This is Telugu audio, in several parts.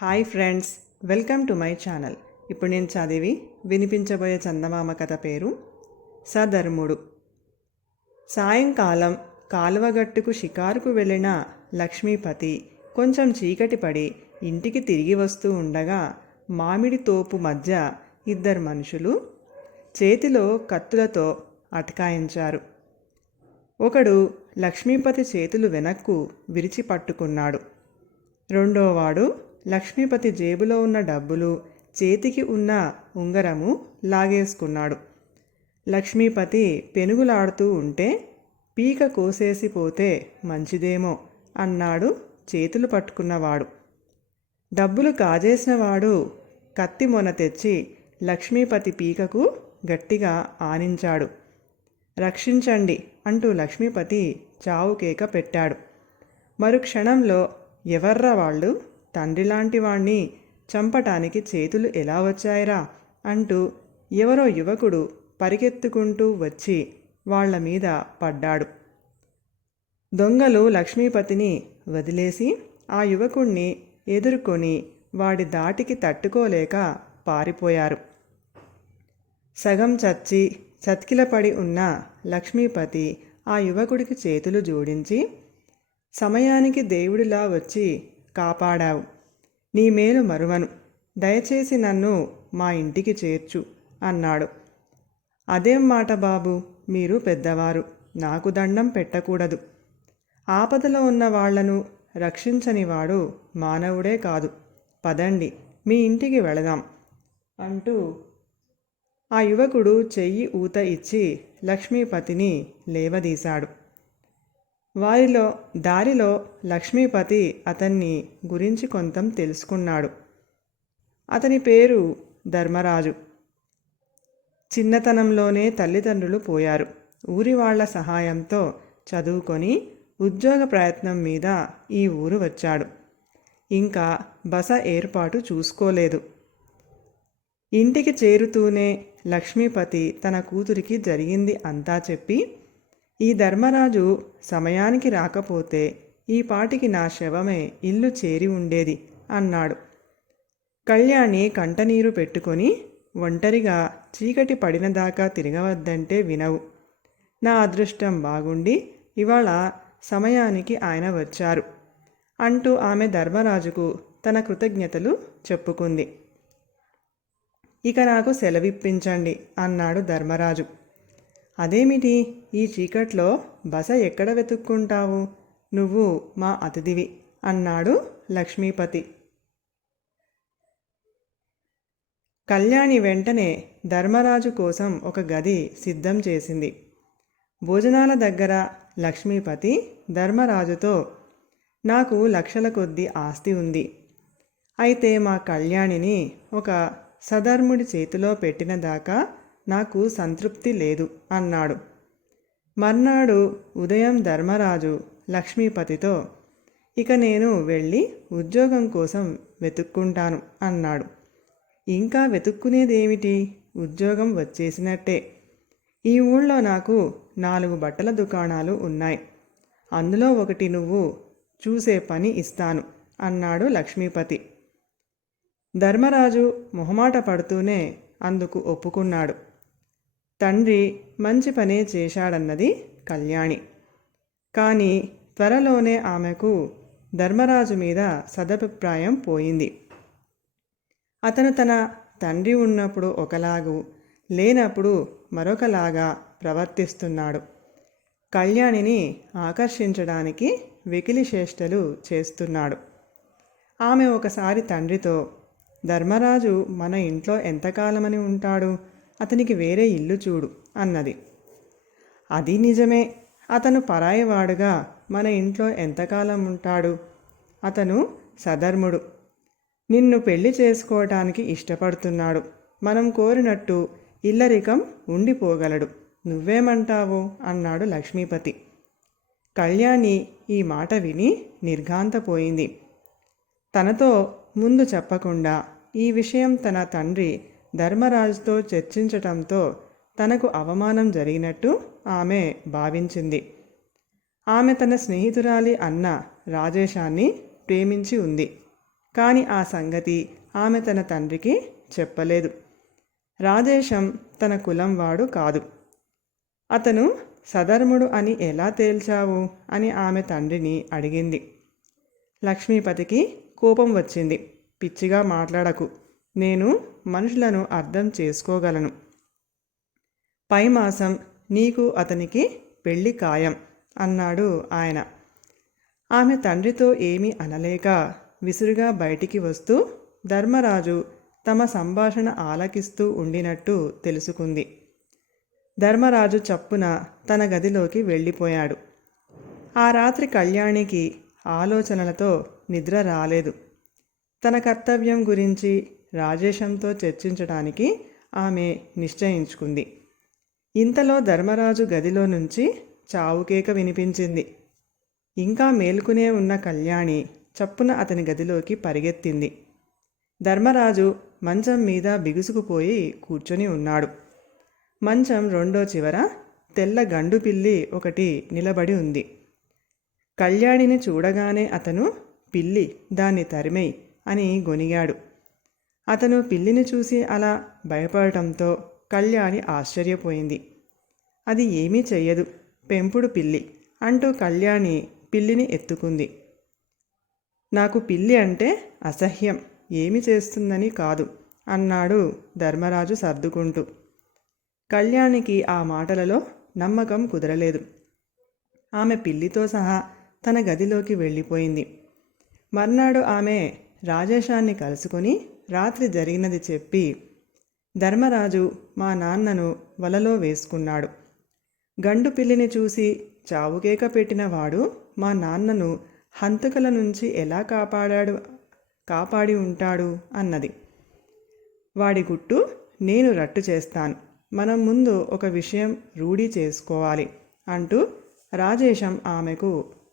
Hi friends, welcome to my channel. ఇప్పుడు నేను చదివి వినిపించబోయే చందమామ కథ పేరు సధర్ముడు. సాయంకాలం కాలువగట్టుకు షికారుకు వెళ్ళిన లక్ష్మీపతి కొంచెం చీకటి పడి ఇంటికి తిరిగి వస్తూ ఉండగా మామిడి తోపు మధ్య ఇద్దరు మనుషులు చేతిలో కత్తులతో అటకాయించారు. ఒకడు లక్ష్మీపతి చేతులు వెనక్కు విరిచి పట్టుకున్నాడు. రెండోవాడు లక్ష్మీపతి జేబులో ఉన్న డబ్బులు, చేతికి ఉన్న ఉంగరము లాగేసుకున్నాడు. లక్ష్మీపతి పెనుగులాడుతూ ఉంటే పీక కోసేసిపోతే మంచిదేమో అన్నాడు చేతులు పట్టుకున్నవాడు. డబ్బులు కాజేసినవాడు కత్తి మొన తెచ్చి లక్ష్మీపతి పీకకు గట్టిగా ఆనించాడు. రక్షించండి అంటూ లక్ష్మీపతి చావు కేక పెట్టాడు. మరుక్షణంలో ఎవర్రా వాళ్ళు, తండ్రిలాంటి వాణ్ణి చంపటానికి చేతులు ఎలా వచ్చాయిరా అంటూ ఎవరో యువకుడు పరిగెత్తుకుంటూ వచ్చి వాళ్ల మీద పడ్డాడు. దొంగలు లక్ష్మీపతిని వదిలేసి ఆ యువకుణ్ణి ఎదుర్కొని వాడి దాటికి తట్టుకోలేక పారిపోయారు. సగం చచ్చి చతికిలపడి ఉన్న లక్ష్మీపతి ఆ యువకుడికి చేతులు జోడించి, సమయానికి దేవుడిలా వచ్చి కాపాడావు, నీ మేలు మరువను, దయచేసి నన్ను మా ఇంటికి చేర్చు అన్నాడు. అదేం మాట బాబు, మీరు పెద్దవారు, నాకు దండం పెట్టకూడదు. ఆపదలో ఉన్న వాళ్లను రక్షించనివాడు మానవుడే కాదు, పదండి మీ ఇంటికి వెళదాం అంటూ ఆ యువకుడు చెయ్యి ఊత ఇచ్చి లక్ష్మీపతిని లేవదీశాడు. దారిలో లక్ష్మీపతి అతన్ని గురించి కొంత తెలుసుకున్నాడు. అతని పేరు ధర్మరాజు. చిన్నతనంలోనే తల్లిదండ్రులు పోయారు. ఊరి వాళ్ల సహాయంతో చదువుకొని ఉద్యోగ ప్రయత్నం మీద ఈ ఊరు వచ్చాడు. ఇంకా బస ఏర్పాటు చూసుకోలేదు. ఇంటికి చేరుతూనే లక్ష్మీపతి తన కూతురికి జరిగింది అంతా చెప్పి, ఈ ధర్మరాజు సమయానికి రాకపోతే ఈ పాటికి నా శవమే ఇల్లు చేరి ఉండేది అన్నాడు. కళ్యాణి కంటనీరు పెట్టుకొని, ఒంటరిగా చీకటి పడినదాకా తిరగవద్దంటే వినవు. నా అదృష్టం బాగుండి ఇవాళ సమయానికి ఆయన వచ్చారు అంటూ ఆమె ధర్మరాజుకు తన కృతజ్ఞతలు చెప్పుకుంది. ఇక నాకు సెలవిప్పించండి అన్నాడు ధర్మరాజు. అదేమిటి, ఈ చీకట్లో బస ఎక్కడ వెతుక్కుంటావు, నువ్వు మా అతిథివి అన్నాడు లక్ష్మీపతి. కళ్యాణి వెంటనే ధర్మరాజు కోసం ఒక గది సిద్ధం చేసింది. భోజనాల దగ్గర లక్ష్మీపతి ధర్మరాజుతో, నాకు లక్షల కొద్దీ ఆస్తి ఉంది, అయితే మా కళ్యాణిని ఒక సధర్ముడి చేతిలో పెట్టిన దాకా నాకు సంతృప్తి లేదు అన్నాడు. మర్నాడు ఉదయం ధర్మరాజు లక్ష్మీపతితో, ఇక నేను వెళ్ళి ఉద్యోగం కోసం వెతుక్కుంటాను అన్నాడు. ఇంకా వెతుక్కునేదేమిటి, ఉద్యోగం వచ్చేసినట్టే. ఈ ఊళ్ళో నాకు 4 బట్టల దుకాణాలు ఉన్నాయి, అందులో ఒకటి నువ్వు చూసే పని ఇస్తాను అన్నాడు లక్ష్మీపతి. ధర్మరాజు మొహమాట పడుతూనే అందుకు ఒప్పుకున్నాడు. తండ్రి మంచి పనే చేశాడన్నది కళ్యాణి. కానీ త్వరలోనే ఆమెకు ధర్మరాజు మీద సదభిప్రాయం పోయింది. అతను తన తండ్రి ఉన్నప్పుడు ఒకలాగు, లేనప్పుడు మరొకలాగా ప్రవర్తిస్తున్నాడు. కళ్యాణిని ఆకర్షించడానికి వెకిలి చేష్టలు చేస్తున్నాడు. ఆమె ఒకసారి తండ్రితో, ధర్మరాజు మన ఇంట్లో ఎంతకాలమని ఉంటాడు, అతనికి వేరే ఇల్లు చూడు అన్నది. అది నిజమే, అతను పరాయివాడుగా మన ఇంట్లో ఎంతకాలం ఉంటాడు, అతను సధర్ముడు, నిన్ను పెళ్లి చేసుకోవటానికి ఇష్టపడుతున్నాడు, మనం కోరినట్టు ఇల్లరికం ఉండిపోగలడు, నువ్వేమంటావు అన్నాడు లక్ష్మీపతి. కళ్యాణి ఈ మాట విని నిర్ఘాంతపోయింది. తనతో ముందు చెప్పకుండా ఈ విషయం తన తండ్రి ధర్మరాజుతో చర్చించటంతో తనకు అవమానం జరిగినట్టు ఆమె భావించింది. ఆమె తన స్నేహితురాలి అన్న రాజేశాన్ని ప్రేమించి ఉంది. కానీ ఆ సంగతి ఆమె తన తండ్రికి చెప్పలేదు. రాజేశం తన కులం వాడు కాదు. అతను సధర్ముడు అని ఎలా తేల్చావు అని ఆమె తండ్రిని అడిగింది. లక్ష్మీపతికి కోపం వచ్చింది. పిచ్చిగా మాట్లాడకు, నేను మనుషులను అర్థం చేసుకోగలను. పై మాసం నీకు అతనికి పెళ్లి ఖాయం అన్నాడు ఆయన. ఆమె తండ్రితో ఏమీ అనలేక విసురుగా బయటికి వస్తూ ధర్మరాజు తమ సంభాషణ ఆలకిస్తూ ఉండినట్టు తెలుసుకుంది. ధర్మరాజు చప్పున తన గదిలోకి వెళ్ళిపోయాడు. ఆ రాత్రి కళ్యాణికి ఆలోచనలతో నిద్ర రాలేదు. తన కర్తవ్యం గురించి రాజేశంతో చర్చించడానికి ఆమె నిశ్చయించుకుంది. ఇంతలో ధర్మరాజు గదిలో నుంచి చావుకేక వినిపించింది. ఇంకా మేల్కునే ఉన్న కళ్యాణి చప్పున అతని గదిలోకి పరిగెత్తింది. ధర్మరాజు మంచం మీద బిగుసుకుపోయి కూర్చొని ఉన్నాడు. మంచం రెండో చివర తెల్ల గండు పిల్లి ఒకటి నిలబడి ఉంది. కళ్యాణిని చూడగానే అతను, పిల్లి, దాన్ని తరిమేయ్ అని గొనిగాడు. అతను పిల్లిని చూసి అలా భయపడటంతో కళ్యాణి ఆశ్చర్యపోయింది. అది ఏమీ చెయ్యదు, పెంపుడు పిల్లి అంటూ కళ్యాణి పిల్లిని ఎత్తుకుంది. నాకు పిల్లి అంటే అసహ్యం, ఏమి చేస్తుందని కాదు అన్నాడు ధర్మరాజు సర్దుకుంటూ. కళ్యాణికి ఆ మాటలలో నమ్మకం కుదరలేదు. ఆమె పిల్లితో సహా తన గదిలోకి వెళ్ళిపోయింది. మర్నాడు ఆమె రాజేశాన్ని కలుసుకొని రాత్రి జరిగినది చెప్పి, ధర్మరాజు మా నాన్నను వలలో వేసుకున్నాడు. గండు పిల్లిని చూసి చావుకేక పెట్టిన వాడు మా నాన్నను హంతకుల నుంచి ఎలా కాపాడి ఉంటాడు అన్నది. వాడి గుట్టు నేను రట్టు చేస్తాను, మనం ముందు ఒక విషయం రూఢీ చేసుకోవాలి అంటూ రాజేశం ఆమెకు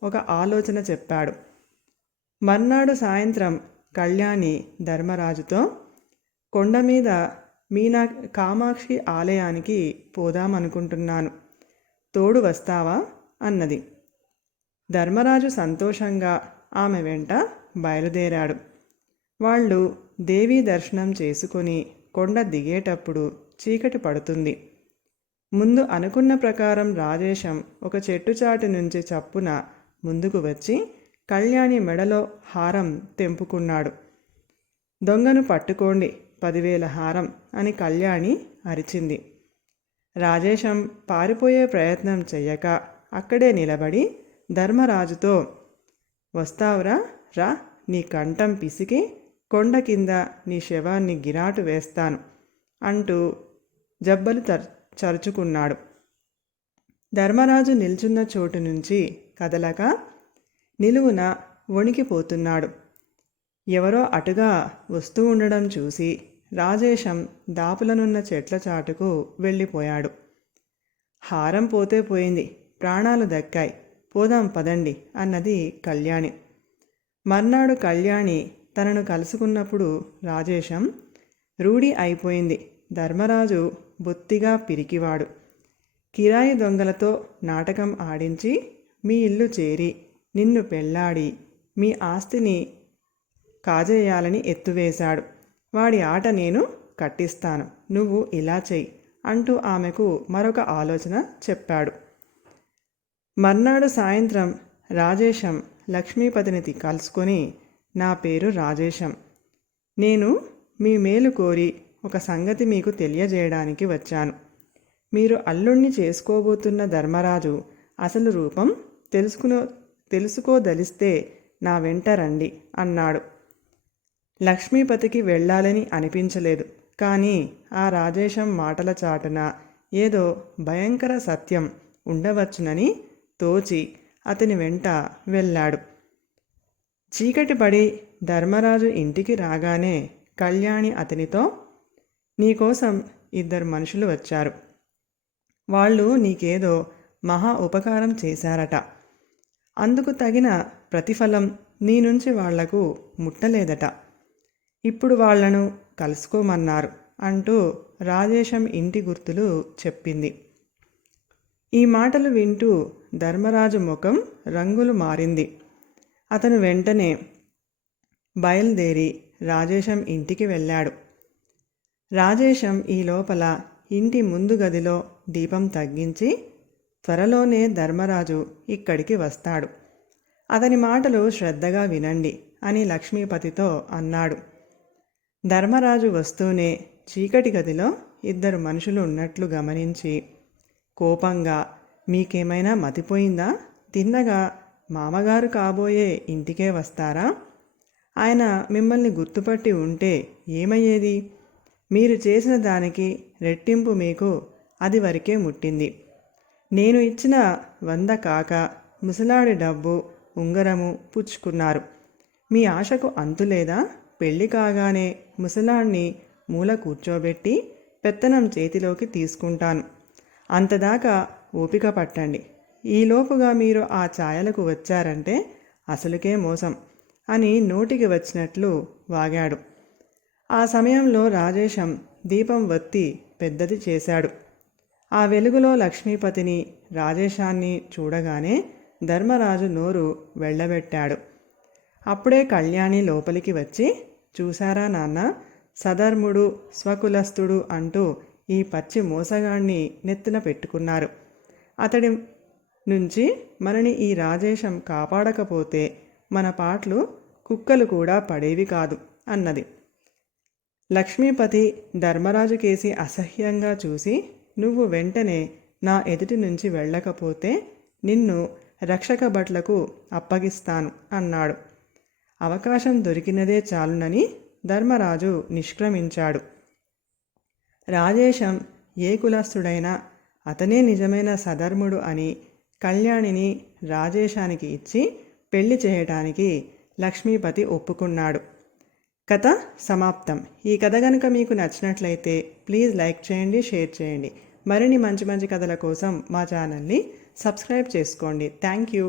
ఒక ఆలోచన చెప్పాడు. మర్నాడు సాయంత్రం కళ్యాణి ధర్మరాజుతో, కొండ మీద కామాక్షి ఆలయానికి పోదామనుకుంటున్నాను, తోడు వస్తావా అన్నది. ధర్మరాజు సంతోషంగా ఆమె వెంట బయలుదేరాడు. వాళ్ళు దేవీ దర్శనం చేసుకొని కొండ దిగేటప్పుడు చీకటి పడుతుంది. ముందు అనుకున్న ప్రకారం రాజేశం ఒక చెట్టుచాటు నుంచి చప్పున ముందుకు వచ్చి కళ్యాణి మెడలో హారం తెంపుకున్నాడు. దొంగను పట్టుకోండి, 10,000 హారం అని కళ్యాణి అరిచింది. రాజేశం పారిపోయే ప్రయత్నం చెయ్యక అక్కడే నిలబడి ధర్మరాజుతో, వస్తావురా, రా, నీ కంఠం పిసికి కొండ కింద నీ శవాన్ని గిరాటు వేస్తాను అంటూ జబ్బలు చరుచుకున్నాడు. ధర్మరాజు నిల్చున్న చోటు నుంచి కదలక నిలువున వణికిపోతున్నాడు. ఎవరో అటుగా వస్తూ ఉండడం చూసి రాజేశం దాపులనున్న చెట్ల చాటుకు వెళ్ళిపోయాడు. హారం పోతే పోయింది, ప్రాణాలు దక్కాయి, పోదాం పదండి అన్నది కళ్యాణి. మర్నాడు కళ్యాణి తనను కలుసుకున్నప్పుడు రాజేశం రూఢి అయిపోయింది. ధర్మరాజు బొత్తిగా పిరికివాడు. కిరాయి దొంగలతో నాటకం ఆడించి మీ ఇల్లు చేరి నిన్ను పెళ్లాడి మీ ఆస్తిని కాజేయాలని ఎత్తువేశాడు. వాడి ఆట నేను కట్టిస్తాను, నువ్వు ఇలా చెయ్యి అంటూ ఆమెకు మరొక ఆలోచన చెప్పాడు. మర్నాడు సాయంత్రం రాజేశం లక్ష్మీపతిని కలుసుకొని, నా పేరు రాజేశం, నేను మీ మేలు కోరి ఒక సంగతి మీకు తెలియజేయడానికి వచ్చాను. మీరు అల్లుణ్ణి చేసుకోబోతున్న ధర్మరాజు అసలు రూపం తెలుసుకోదలిస్తే నా వెంట రండి అన్నాడు. లక్ష్మీపతికి వెళ్ళాలని అనిపించలేదు. కానీ ఆ రాజేశం మాటల చాటున ఏదో భయంకర సత్యం ఉండవచ్చునని తోచి అతని వెంట వెళ్ళాడు. చీకటి పడి ధర్మరాజు ఇంటికి రాగానే కళ్యాణి అతనితో, నీకోసం 2 మనుషులు వచ్చారు. వాళ్ళు నీకేదో మహా ఉపకారం చేశారట. అందుకు తగిన ప్రతిఫలం నీ నుంచి వాళ్లకు ముట్టలేదట. ఇప్పుడు వాళ్లను కలుసుకోమన్నారు అంటూ రాజేశం ఇంటి గుర్తులు చెప్పింది. ఈ మాటలు వింటూ ధర్మరాజు ముఖం రంగులు మారింది. అతను వెంటనే, బయలుదేరి రాజేశం ఇంటికి వెళ్ళాడు. రాజేశం ఈ లోపల ఇంటి ముందు గదిలో దీపం తగ్గించి త్వరలోనే ధర్మరాజు ఇక్కడికి వస్తాడు, అతని మాటలు శ్రద్ధగా వినండి అని లక్ష్మీపతితో అన్నాడు. ధర్మరాజు వస్తూనే చీకటి గదిలో ఇద్దరు మనుషులు ఉన్నట్లు గమనించి కోపంగా, మీకేమైనా మతిపోయిందా? తిన్నగా మామగారు కాబోయే ఇంటికే వస్తారా? ఆయన మిమ్మల్ని గుర్తుపట్టి ఉంటే ఏమయ్యేది? మీరు చేసిన దానికి రెట్టింపు మీకు అది వరకే ముట్టింది. నేను ఇచ్చిన 100 కాక ముసలాడి డబ్బు ఉంగరము పుచ్చుకున్నారు. మీ ఆశకు అంతులేదా? పెళ్లి కాగానే ముసలాడిని మూల కూర్చోబెట్టి పెత్తనం చేతిలోకి తీసుకుంటాను. అంతదాకా ఓపిక పట్టండి. ఈలోపుగా మీరు ఆ ఛాయలకు వచ్చారంటే అసలుకే మోసం అని నోటికి వచ్చినట్లు వాగాడు. ఆ సమయంలో రాజేశం దీపం వత్తి పెద్దది చేశాడు. ఆ వెలుగులో లక్ష్మీపతిని, రాజేశాన్ని చూడగానే ధర్మరాజు నోరు వెళ్ళబెట్టాడు. అప్పుడే కళ్యాణి లోపలికి వచ్చి, చూశారా నాన్న, సధర్ముడు స్వకులస్థుడు అంటూ ఈ పచ్చి మోసగాణ్ణి నెత్తిన పెట్టుకున్నారు. అతడి నుంచి మనని ఈ రాజేశం కాపాడకపోతే మన పాటలు కుక్కలు కూడా పడేవి కాదు అన్నది. లక్ష్మీపతి ధర్మరాజు కేసి అసహ్యంగా చూసి, నువ్వు వెంటనే నా ఎదుటి నుంచి వెళ్ళకపోతే నిన్ను రక్షక భట్లకు అప్పగిస్తాను అన్నాడు. అవకాశం దొరికినదే చాలునని ధర్మరాజు నిష్క్రమించాడు. రాజేశం ఏ కులస్థుడైనా అతనే నిజమైన సధర్ముడు అని కళ్యాణిని రాజేశానికి ఇచ్చి పెళ్లి చేయటానికి లక్ష్మీపతి ఒప్పుకున్నాడు. కథ సమాప్తం. ఈ కథ కనుక మీకు నచ్చినట్లయితే ప్లీజ్ లైక్ చేయండి, షేర్ చేయండి. మరిన్ని మంచి మంచి కథల కోసం మా ఛానల్ని సబ్స్క్రైబ్ చేసుకోండి. Thank you.